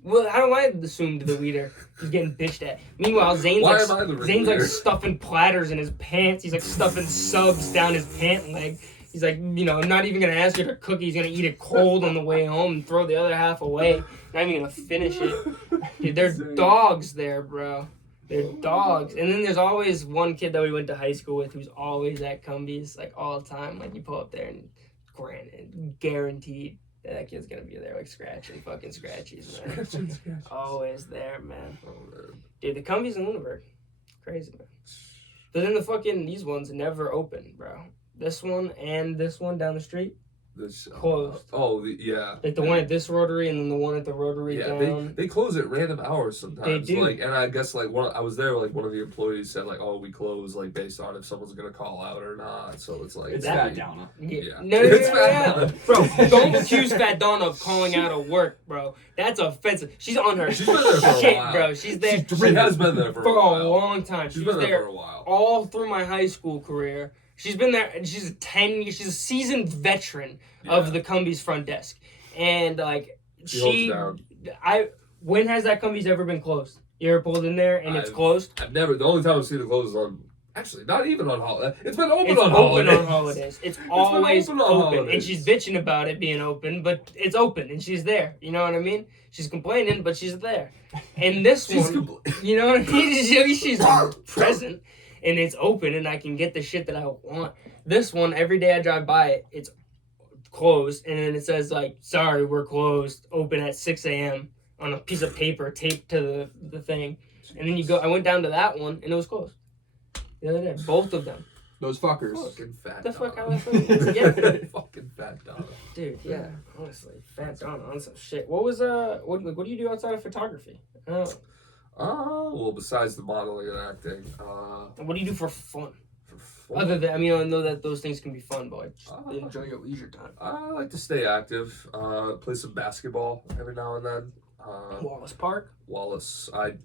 well, how do I assume the leader is getting bitched at?" Meanwhile, Zane's like stuffing platters in his pants. He's like stuffing subs down his pant leg. He's like, you know, not even going to ask her to cook. He's going to eat it cold on the way home and throw the other half away. Not even going to finish it. Dude, there's dogs there, bro. They're dogs. And then there's always one kid that we went to high school with who's always at Cumbies, like, all the time. Like, you pull up there and guaranteed that kid's going to be there, like, scratching fucking scratchies, man. Always there, man. Dude, the Cumbies in Lunenburg. Crazy, man. But then these ones never open, bro. This one and this one down the street, closed. Like the one at this rotary and then the one at the rotary down. They close at random hours sometimes. They do. Like, and I guess like I was there. Like one of the employees said like, "Oh, we close like based on if someone's gonna call out or not." So it's like it's Fat Donna. Yeah. No. Bro, don't accuse Fat Donna of calling out of work, bro. That's offensive. She's on her She's been there for shit, a while. bro. She's there. She has been there for a while. A long time. She's been there for a while. All through my high school career. She's been there. She's she's a seasoned veteran of the Cumbies front desk, and like when has that Cumbies ever been closed? You ever pulled in there and it's closed? I've never. The only time I've seen it closed is on. Actually, not even on holiday. It's been open on holidays. It's always open. And she's bitching about it being open, but it's open and she's there. You know what I mean? She's complaining, but she's there. And this one, you know what I mean? She's present. And it's open, and I can get the shit that I want. This one, every day I drive by it, it's closed, and then it says, like, "Sorry, we're closed, open at 6 a.m. on a piece of paper taped to the thing. And then I went down to that one, and it was closed. The other day, both of them. Those fuckers. Fucking Fat The Donna. fuck I was yeah. Fucking Fat Donna. Dude, yeah, honestly, Fat Donna on some shit. What was, what do you do outside of photography? Well, besides the modeling and acting, what do you do for fun? For fun? Other than, I mean, I know that those things can be fun, but enjoy your leisure time. I like to stay active. Play some basketball every now and then. Wallace Park? Wallace Park,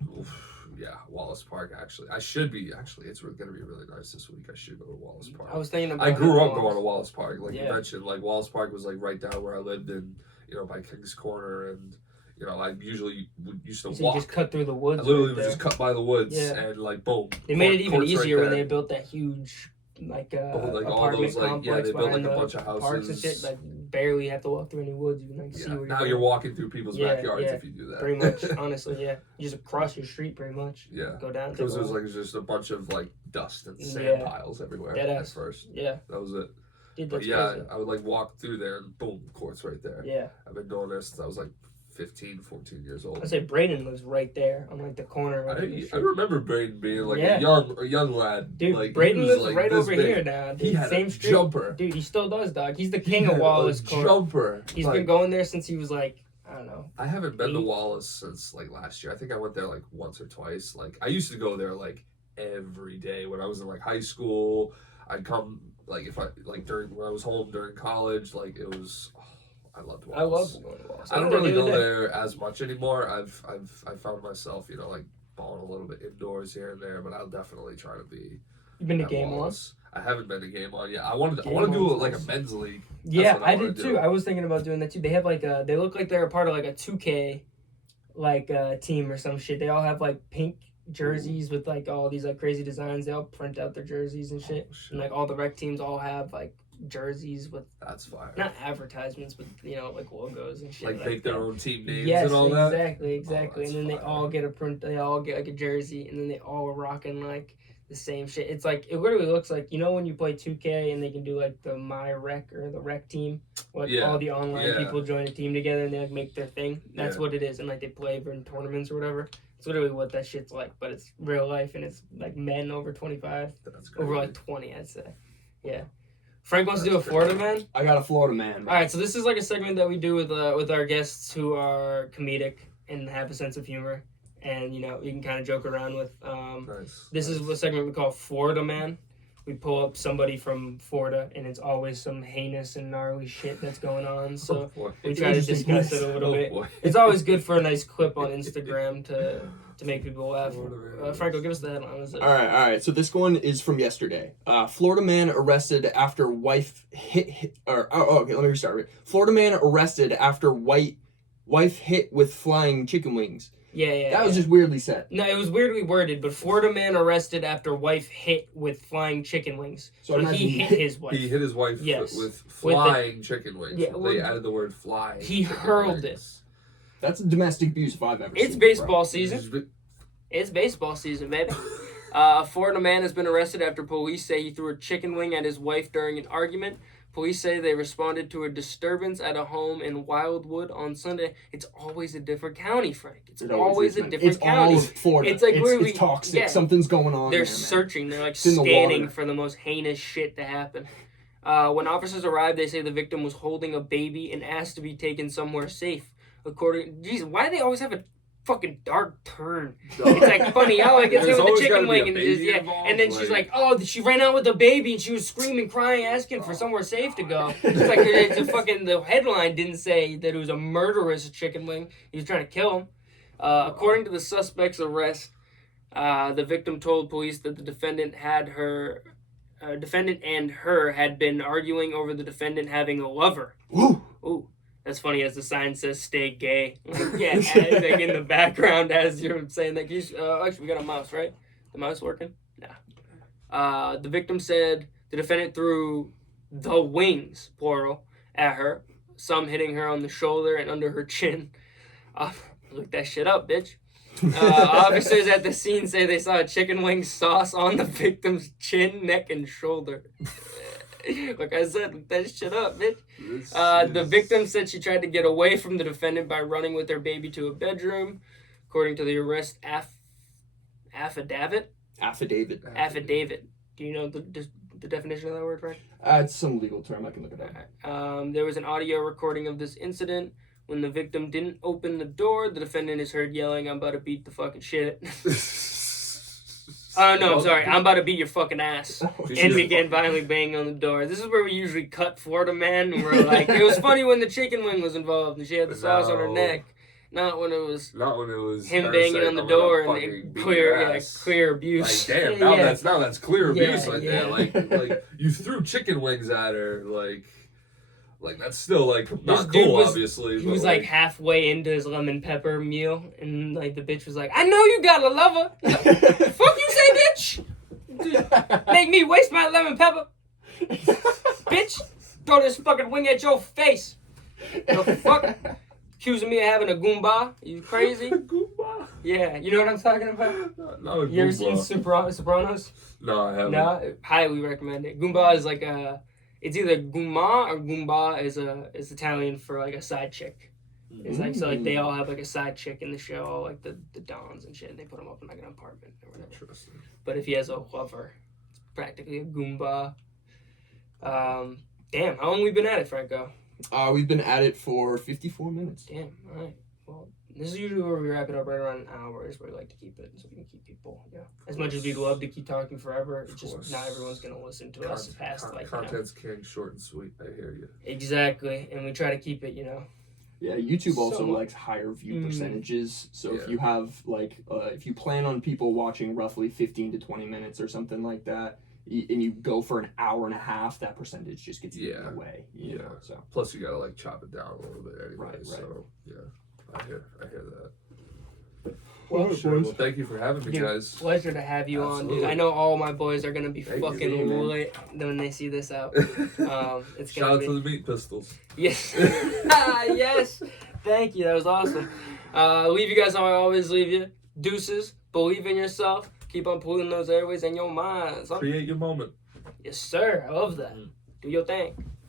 actually. I should be, actually, it's going to be really nice this week. I should go to Wallace Park. I was thinking about I grew up going to Wallace Park. Like you mentioned, like Wallace Park was like right down where I lived in, you know, by King's Corner, and you know, I usually used to walk. You just cut through the woods. I literally would just cut by the woods and like boom. They made it even easier when they built that huge apartment complex they built like behind a bunch of houses. Parks and shit. Like barely have to walk through any woods. You can see where now you're walking through people's backyards if you do that. Pretty much, honestly, yeah. You just cross your street pretty much. Yeah. Go down. Because it was just a bunch of like dust and sand piles everywhere at first. Yeah. That was it. Dude, but I would like walk through there and boom, court's right there. Yeah. I've been doing this since I was like 15, 14 years old. I say Braden lives right there on like the corner. I remember Braden being like a young lad. Dude, like, Braden lives like right over big. Here now. Dude. He had Same a street. jumper. Dude, he still does, dog. He's the king of Wallace Court. Jumper. He's been going there since he was like, I don't know. I haven't been to Wallace since like last year. I think I went there like once or twice. Like I used to go there like every day when I was in like high school. I'd come like if I like when I was home during college. Like it was. I loved Wallace. I love going to Wallace. I don't really go there as much anymore. I've found myself, you know, like balling a little bit indoors here and there, but I'll definitely try to be. You've been to game once? I haven't been to game on yet. I want to do like a men's league. Yeah, I did too. I was thinking about doing that too. They have like they look like they're a part of like a 2K like team or some shit. They all have like pink jerseys with like all these like crazy designs. They all print out their jerseys and shit. And like all the rec teams all have like jerseys with that's fire. Not advertisements, but you know, like logos and shit. Like make their own team names and all that. Exactly. And then they all get a print. They all get like a jersey, and then they all are rocking like the same shit. It's like it literally looks like, you know, when you play 2K and they can do like the my rec or the rec team, like all the online people join a team together and they like make their thing. That's what it is, and like they play in tournaments or whatever. It's literally what that shit's like, but it's real life and it's like men over 25, over like 20, I'd say. Yeah. Frank wants to do a Florida man. I got a Florida man. All right, so this is like a segment that we do with our guests who are comedic and have a sense of humor. And, you know, you can kind of joke around with. This is a segment we call Florida Man. We pull up somebody from Florida, and it's always some heinous and gnarly shit that's going on. So we try to discuss it a little bit. It's always good for a nice clip on Instagram to make people laugh. Franco, give us the headline. All right. So this one is from yesterday. Florida man arrested after wife okay, let me restart. Florida man arrested after wife hit with flying chicken wings. Yeah. That was just weirdly said. No, it was weirdly worded, but Florida man arrested after wife hit with flying chicken wings. So he hit his wife. He hit his wife with flying chicken wings. Yeah, they added the word flying. He hurled it. That's domestic abuse if I've ever seen it. It's baseball season. It's baseball season, baby. A Florida man has been arrested after police say he threw a chicken wing at his wife during an argument. Police say they responded to a disturbance at a home in Wildwood on Sunday. It's always a different county, Frank. It's always a different county. It's Florida. It's like it's toxic. Yeah. Something's going on. They're searching. They're like scanning for the most heinous shit to happen. When officers arrived, they say the victim was holding a baby and asked to be taken somewhere safe. Jesus, why do they always have a fucking dark turn? It's like funny how like it's with the chicken wing and and then she's like, oh, she ran out with the baby and she was screaming, crying, asking for somewhere safe to go. It's like the headline didn't say that it was a murderous chicken wing. He was trying to kill him. According to the suspect's arrest, the victim told police that the defendant and her had been arguing over the defendant having a lover. Ooh. That's funny, as the sign says, stay gay. Like in the background as you're saying that. Actually, we got a mouse, right? The mouse working? Nah. The victim said the defendant threw the wings, plural, at her, some hitting her on the shoulder and under her chin. Look that shit up, bitch. Officers at the scene say they saw a chicken wing sauce on the victim's chin, neck, and shoulder. Like I said, look that shit up, bitch. The victim said she tried to get away from the defendant by running with her baby to a bedroom. According to the arrest affidavit. Do you know the definition of that word, Frank? It's some legal term. I can look it up. There was an audio recording of this incident. When the victim didn't open the door, the defendant is heard yelling, "I'm about to beat the fucking shit." Oh, no, I'm sorry. I'm about to beat your fucking ass. And began violently banging on the door. This is where we usually cut Florida man. And we're like, it was funny when the chicken wing was involved and she had the sauce on her neck. Not when it was him banging on the door and clear abuse. Like, damn, now that's clear abuse there. Like you threw chicken wings at her, like that's still like not cool, obviously. He was like halfway into his lemon pepper meal, and like the bitch was like, "I know you got a lover." Fuck you say, bitch. Make me waste my lemon pepper, bitch. Throw this fucking wing at your face. The fuck? Accusing me of having a Goomba? You crazy? Goomba? Yeah, you know what I'm talking about? No, you ever seen Sopranos? No, I haven't. No, highly recommend it. Goomba is like a. It's either Guma or Goomba is Italian for like a side chick. It's like so like they all have like a side chick in the show, all like the dons and shit. And they put them up in like an apartment or whatever. Interesting. But if he has a lover, it's practically a Goomba. Damn, how long we been at it, Franco? We've been at it for 54 minutes. Damn, all right. Well, this is usually where we wrap it up right around an hour is where we like to keep it so we can keep people, as much as we'd love to keep talking forever, it's just not everyone's going to listen to us past like, content's king, short and sweet, I hear you. Exactly, and we try to keep it, Yeah, YouTube also Somewhat. likes higher view percentages. So if Yeah. you have like, if you plan on people watching roughly 15 to 20 minutes or something like that, and you go for an hour and a half, that percentage just gets eaten away. You know, so Plus, you gotta like chop it down a little bit anyway. Right. So yeah, I hear that. Well, Sure. Well, thank you for having me, Dude, guys. pleasure to have you on, dude. Absolutely. I know all my boys are gonna be Thank you. fucking Yeah, man. lit when they see this out. It's Shout gonna out be to the Meat Pistols. yes, yes. Thank you. That was awesome. Leave you guys how I always leave you. Deuces. Believe in yourself. Keep on polluting those airways and your minds. Huh? Create your moment. Yes, sir. I love that. Do your thing.